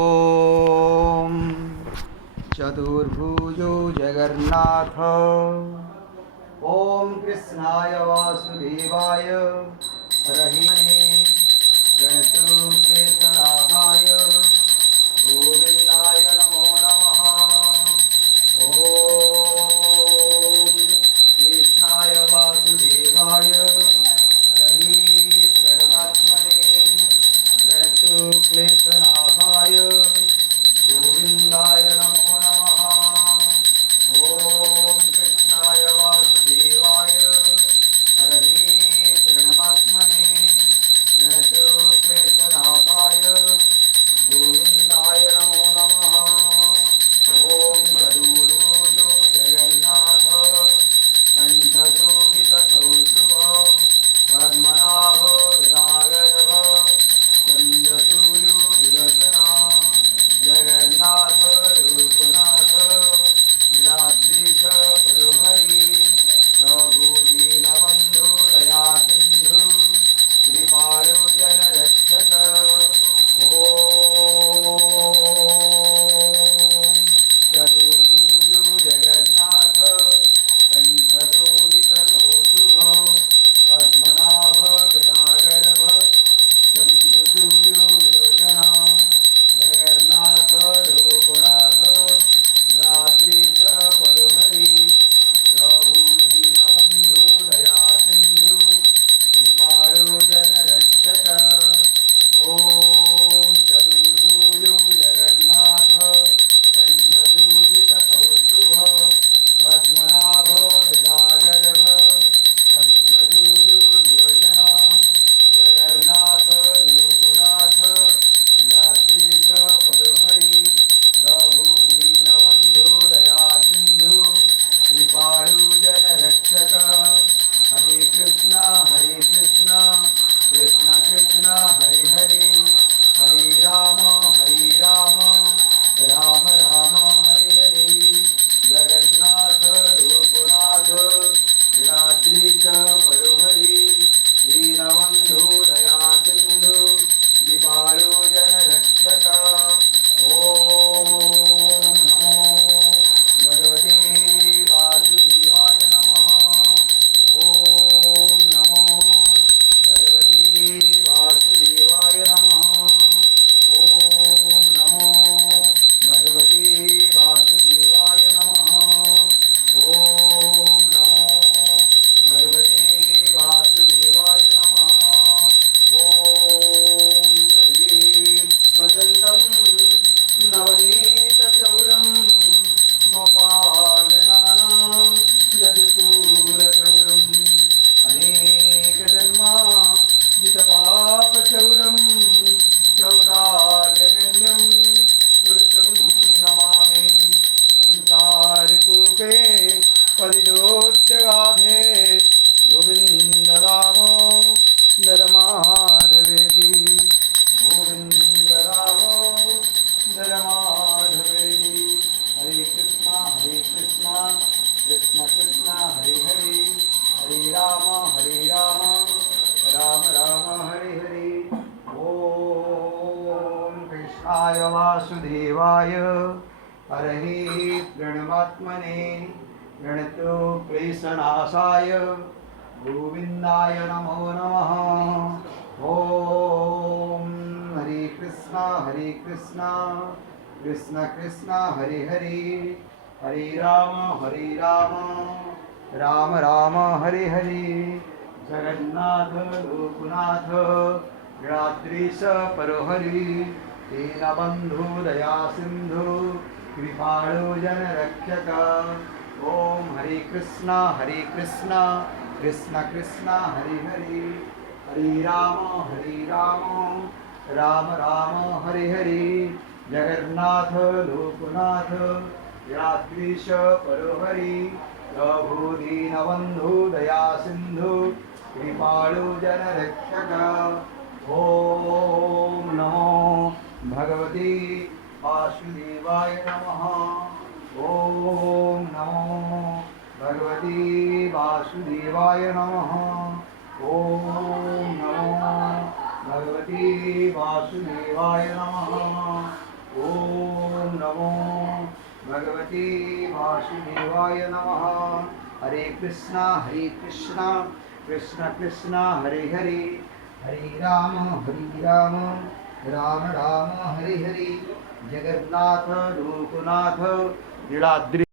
ॐ चतुर्भुजो जगन्नाथ। ॐ कृष्णाय वासुदेवाय रहिमने गणतोऽप्येतराधाय गोविन्दाय नमो नमः। ॐ कृष्णाय वासुदेवाय रहिप्रणवात्मने प्रणतोऽक्लेशनाथाय गोविन्दाय नमो नमः। ॐ कृष्णाय वासुदेवाय हरये प्रणवात्मने प्रणतोऽक्लेशनाथाय गोविन्दाय नमो नमः। ॐ गरुडो जगन्नाथ कण्ठशोभितकौस्तुभ पद्मनाभ विरागर्भ चन्द्रसूर्यो विलोचना जगन्नाथ रूपनाथ लीलाद्रीश परोहरि प्रभुदीनबन्धु दया सिन्धु कृपालो जनरक्षक। ॐ चतुर्भुजो जगन्नाथ कण्ठशोभितकौस्तुभ पद्मनाभ विरागर्भ चन्द्रसूर्यो विलोचना जगन्नाथ रूपनाथ लीलाद्रीश परोहरि प्रभुदीनबन्धु दया सिन्धु कृपालो जनरक्षक। ॐ चतुर्भुजो जगन्नाथ कण्ठशोभितकौस्तुभ पद्मनाभ विरागर्भ चन्द्रसूर्यो विलोचना जगन्नाथ रूपनाथ लीलाद्रीश परोहरि प्रभुदीनबन्धु दया सिन्धु कृपालु जनरक्षक। हरे कृष्ण कृष्ण कृष्ण हरे हरे हरे राम राम राम हरे हरे। जगन्नाथ रूपनाथ लीलाद्रीश परोहरि दीनबन्धु दया सिन्धु कृपालो जनरक्षक। ॐ नमो भगवते वासुदेवाय नमः। ॐ नमो भगवते वासुदेवाय नमः। ॐ नमो भगवते वासुदेवाय नमः। ॐ नमो भगवते वासुदेवाय नमः। ॐ वसन्तं नवनीतचौरं गोपालनानां यदुकूलचौरम् अनेकजन्मा जितपापचौरं चौरार्यगण्यं पुरुषं नमामि। संसारकूपे पतितोत्यगाधे गोविन्ददामोदरमाधवेति गोविन्ददामोदरमाधवेति। हरे कृष्ण कृष्ण कृष्ण हरे हरे हरे राम राम राम हरे हरे। ॐ कृष्णाय वासुदेवाय हरये प्रणवात्मने गणतोऽक्लेशनाशाय गोविन्दाय नमो नमः। ॐ हरे कृष्ण कृष्ण कृष्ण हरे हरे हरे राम राम राम हरे हरे। जगन्नाथ लोकनाथ लीलाद्रीश परोहरि दीनबन्धु दया सिन्धु कृपालो जनरक्षक। ॐ हरे कृष्ण कृष्ण कृष्ण हरे हरे हरे राम राम राम हरे हरे। जगन्नाथ लोकनाथ लीलाद्रीश परोहरि प्रभुदीनबन्धु दया सिन्धु कृपालो जनरक्षक। ॐ नमो भगवते वासुदेवाय नमः। ॐ नमो भगवते वासुदेवाय नमः। ॐ नमो भगवते वासुदेवाय नमः। नमो भगवते वासुदेवाय नमः। हरे कृष्णा कृष्ण कृष्ण हरे हरे, हरे राम राम राम हरे हरे। जगन्नाथ लोकनाथ लीलाद्रि